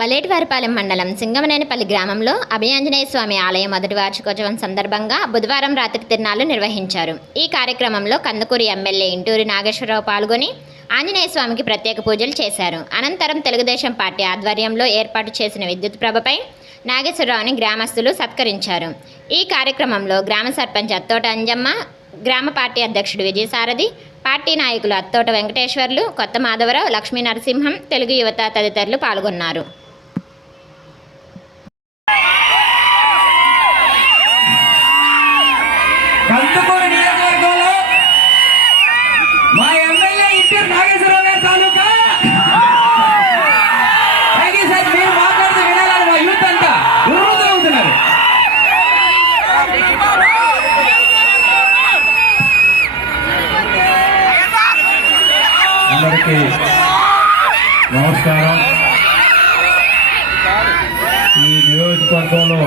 పలేటివారిపాలెం మండలం సింగమనేనిపల్లి గ్రామంలో అభయాంజనేయ స్వామి ఆలయం మొదటి వార్షికోత్సవం సందర్భంగా బుధవారం రాత్రి తిరునాళ్ళు నిర్వహించారు. ఈ కార్యక్రమంలో కందుకూరి ఎమ్మెల్యే ఇంటూరి నాగేశ్వరరావు పాల్గొని ఆంజనేయ స్వామికి ప్రత్యేక పూజలు చేశారు. అనంతరం తెలుగుదేశం పార్టీ ఆధ్వర్యంలో ఏర్పాటు చేసిన విద్యుత్ ప్రభపై నాగేశ్వరరావుని గ్రామస్తులు సత్కరించారు. ఈ కార్యక్రమంలో గ్రామ సర్పంచ్ అత్తోట అంజమ్మ గ్రామ పార్టీ అధ్యక్షుడు విజయసారథి పార్టీ నాయకులు అత్తోట వెంకటేశ్వర్లు కొత్త మాధవరావు లక్ష్మీ నరసింహం తెలుగు యువత తదితరులు పాల్గొన్నారు. అందరికీ నమస్కారం. ఈ నియోజకవర్గంలో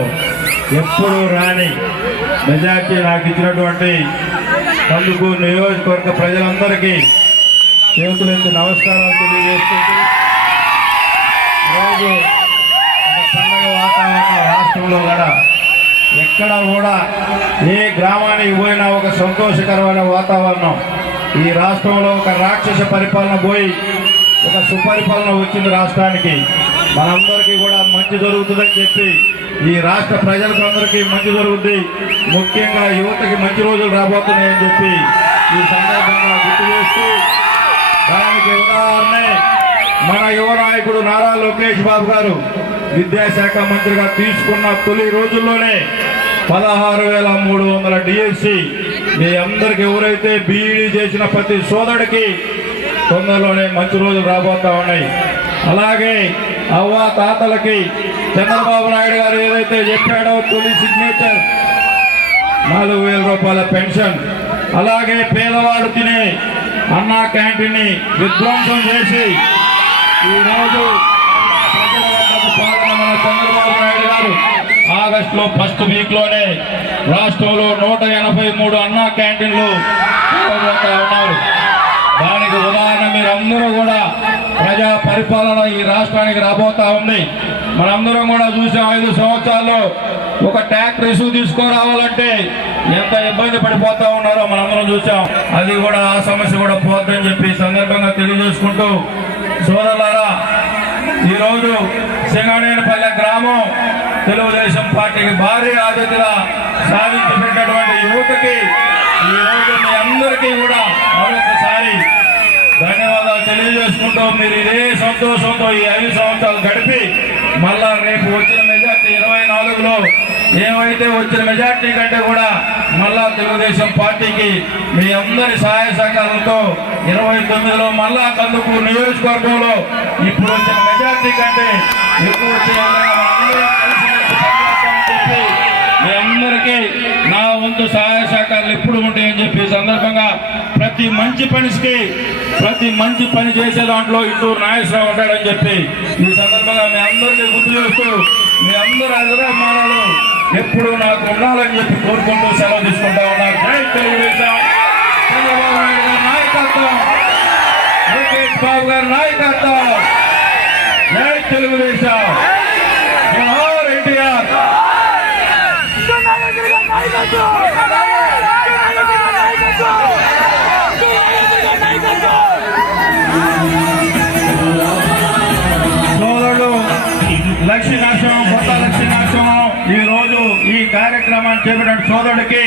ఎప్పుడూ రాని మెజార్టీ నాకు ఇచ్చినటువంటి అందుకు నియోజకవర్గ ప్రజలందరికీ చేతులెత్తి నమస్కారాలు తెలియజేస్తుంది ఈరోజు ఒక పండగ వాతావరణం రాష్ట్రంలో కూడా ఎక్కడ కూడా ఏ గ్రామానికి పోయినా ఒక సంతోషకరమైన వాతావరణం. ఈ రాష్ట్రంలో ఒక రాక్షస పరిపాలన పోయి ఒక సుపరిపాలన వచ్చింది రాష్ట్రానికి. మనందరికీ కూడా మంచి జరుగుతుందని చెప్పి ఈ రాష్ట్ర ప్రజలకు అందరికీ మంచి జరుగుతుంది ముఖ్యంగా యువతకి మంచి రోజులు రాబోతున్నాయని చెప్పి ఈ సందర్భంగా గుర్తు చేస్తూ దానికి ఉదాహరణ మన యువ నాయకుడు నారా లోకేష్ బాబు గారు విద్యాశాఖ మంత్రిగా తీసుకున్న తొలి రోజుల్లోనే పదహారు వేల మూడు వందల డిఎస్సి మీ అందరికి ఎవరైతే బీఈడీ చేసిన ప్రతి సోదరుడికి తొందరలోనే మంచి రోజులు రాబోతా ఉన్నాయి. అలాగే అవ్వ తాతలకి చంద్రబాబు నాయుడు గారు ఏదైతే చెప్పాడో తొలి సిగ్నేచర్ నాలుగు వేల రూపాయల పెన్షన్. అలాగే పేదవాడు తినే అన్నా క్యాంటీన్ని విధ్వంసం చేసి ఈరోజు పాలన మన చంద్రబాబు నాయుడు గారు ఆగస్టులో ఫస్ట్ వీక్లోనే రాష్ట్రంలో నూట ఎనభై మూడు అన్నా క్యాంటీన్లు ఉన్నారు. దానికి ఉదాహరణ మీరందరూ కూడా ప్రజా పరిపాలన ఈ రాష్ట్రానికి రాబోతా ఉంది. మనందరం కూడా చూసాం ఐదు సంవత్సరాల్లో ఒక ట్యాక్స్ ఇష్యూ తీసుకురావాలంటే ఎంత ఇబ్బంది పడిపోతా ఉన్నారో మనందరం చూసాం. అది కూడా ఆ సమస్య కూడా పోద్దని చెప్పి సందర్భంగా తెలియజేసుకుంటూ సోదరులారా ఈరోజు సింగనేనిపల్లె గ్రామం తెలుగుదేశం పార్టీకి భారీ ఆదరణ సాధించి పెట్టినటువంటి యువతకి ఈ రోజు మీ అందరికీ కూడా మరొకసారి ధన్యవాదాలు తెలియజేసుకుంటూ మీరు ఇదే సంతోషంతో ఈ ఐదు సంవత్సరాలు గడిపి మళ్ళా రేపు వచ్చిన మెజార్టీ ఇరవై నాలుగులో ఏమైతే వచ్చిన మెజార్టీ కంటే కూడా మళ్ళా తెలుగుదేశం పార్టీకి మీ అందరి సహాయ సహకారంతో ఇరవై తొమ్మిదిలో మళ్ళా కందుకు నియోజకవర్గంలో ఇప్పుడు వచ్చిన మెజార్టీ కంటే ఎక్కువ వంతు సహాయ సహకారాలు ఎప్పుడు ఉంటాయని చెప్పి సందర్భంగా ప్రతి మంచి పనికి ప్రతి మంచి పని చేసే దాంట్లో ఇద్దరు నాగేశ్వరరావు ఉంటాడని చెప్పి ఈ సందర్భంగా మీ అందరినీ గుర్తు చేస్తూ మీ అందరూ అభిమానాలు ఎప్పుడు నాకు ఉండాలని చెప్పి కోరుకుంటూ సెలవు తీసుకుంటా ఉన్నారు జై తెలుగుదేశం. చంద్రబాబు నాయుడు గారి నాయకత్వం. లోకేష్ బాబు గారి నాయకత్వం. జై తెలుగుదేశం. లక్ష్మీ నరసింహం కొత్త లక్ష్మీ నరసింహం ఈ రోజు ఈ కార్యక్రమాన్ని చేపట్టిన సోదరుడికి